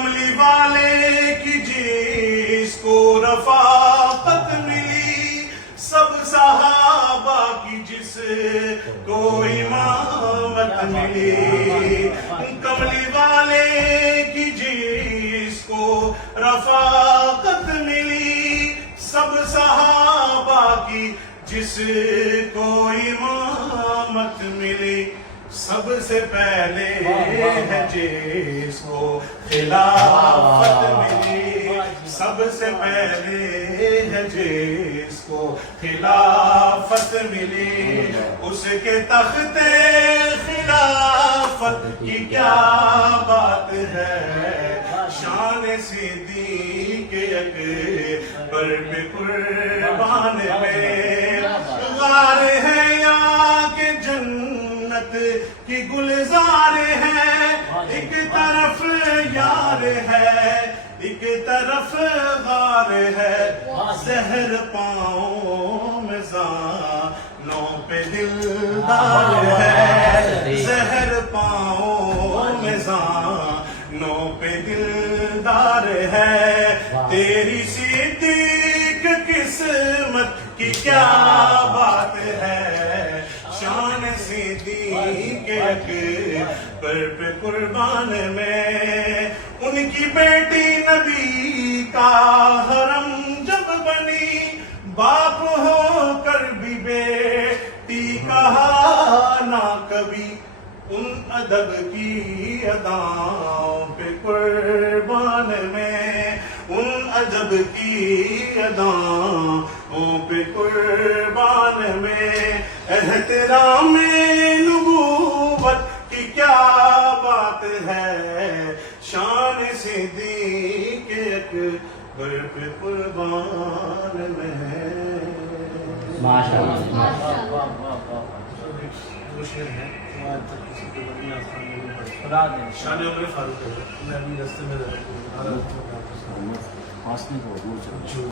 کملی والے کی جس کو رفاقت ملی، سب صحابہ کی جس کو امامت ملی، کملی والے کی جس کو رفاقت ملی، سب صحابہ کی جس کو امامت ملی، سب سے پہلے ہے جس کو خلافت ملی، سب سے پہلے ہے جس کو خلافت ملی، اس کے تخت خلافت کی کیا بات ہے، شان صدیق اکبر پہ قربان میں غار ہے یا کہ جنت کی گلزار ہے، ایک طرف یار ہے ایک طرف غار ہے، زہر پاؤں میں زانوں پہ دلدار ہے، زہر پاؤں میں زانوں پہ دلدار ہے، تیری صدیق قسمت کی کیا بات ہے، شان صدیق اکبر پہ قربان میں، ان کی بیٹی نبی کا حرم جب بنی، باپ ہو کر بھی بیٹی کہا نہ کبھی، ان ادب کی اداؤں پہ قربان میں، ان ادب کی اداؤں پہ قربان میں، احترام نبوت کی کیا بات ہے، شان صدیق اکبر پہ قربان میں۔ ماشاءاللہ وہ شعر ہے جو آج تک کسی کو بنی آسان نہیں پڑی، خدا دے شان عمر فاروق ہے، میں ابھی رستے میں رہتا ہوں، ہاسنے کو دور چلو۔